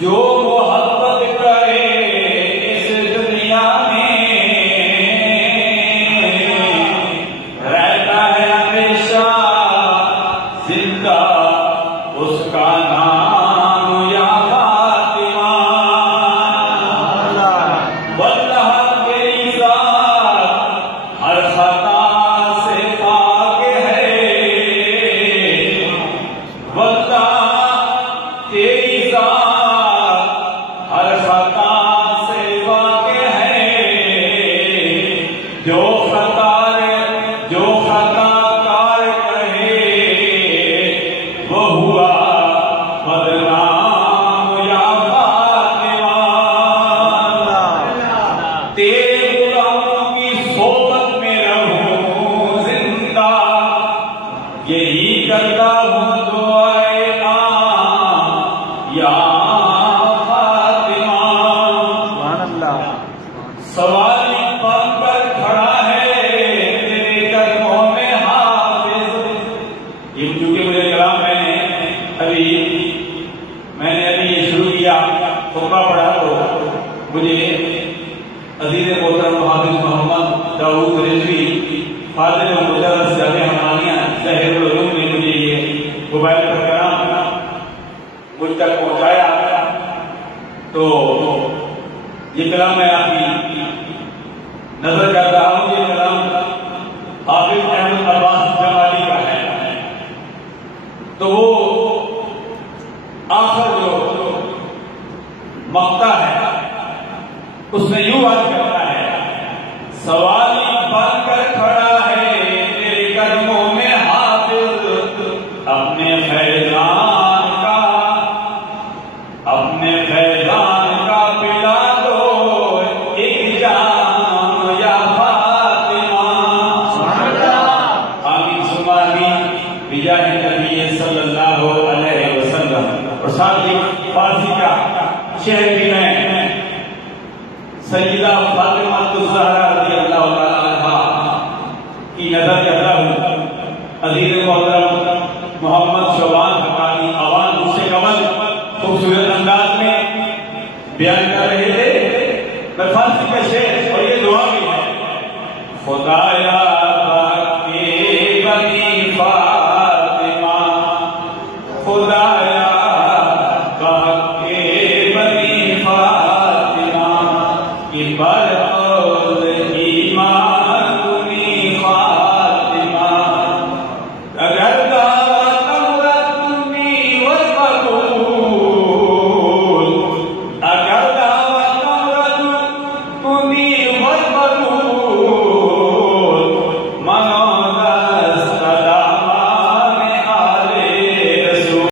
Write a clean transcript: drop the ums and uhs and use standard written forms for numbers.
जो मोहब्बत करे इस दुनिया में रहता है हमेशा जिंदा, उसका नाम या फातिमा। वल्लाह तेरी ज़ात हर खता से पाक है, वल्लाह तेरी ज़ात हर खता से पाक है। जो खताकार कहे वो हुआ बदनाम या फातिमा। तेरे गुलामों की सोबत में रहूं जिंदा, यही करता हूँ दुआए या फातिमा। सवाली बनकर खड़ा है तेरे कदमों में हाफिज। ये चूंकि मुझे कलाम मैंने अभी ये शुरू किया, खुतबा पढ़ा, तो मुझे अजीज मोहतरम हाफिज मोहम्मद दाऊद रिजवी फातिल मुदर्रस जामे हमानिया ज़हरा ने मुझे ये मोबाइल पर कलाम मुझ तक पहुंचाया। तो ये कलाम मैं आपकी नजर कर रहा हूँ। ये कलाम हाफिज अब्बास जमाली का है। तो वो आखिर जो मक्ता है उसमें यूं बात करता है, सवाली बनकर खड़ा है तेरे कदमों में हाफिज, अपने फैजान का पिला दो एक जाम या फातिमा। आमीन सुम्मा आमीन बिजाह नबी सल्लल्लाहु अलैहि वसल्लम। और साथ ही फारसी का शेर भी मैं सैयदा फातिमा ज़हरा रज़ी अल्लाह तआला अन्हा की नजर करता हूँ। अजीज मोहतरम मोहम्मद शोबान हकानी आवाज मुझसे कमल खूबसूरत अंदाज में बयान कर रहे थे। मैं फारसी का शेर और ये दुआ भी है, खुदाया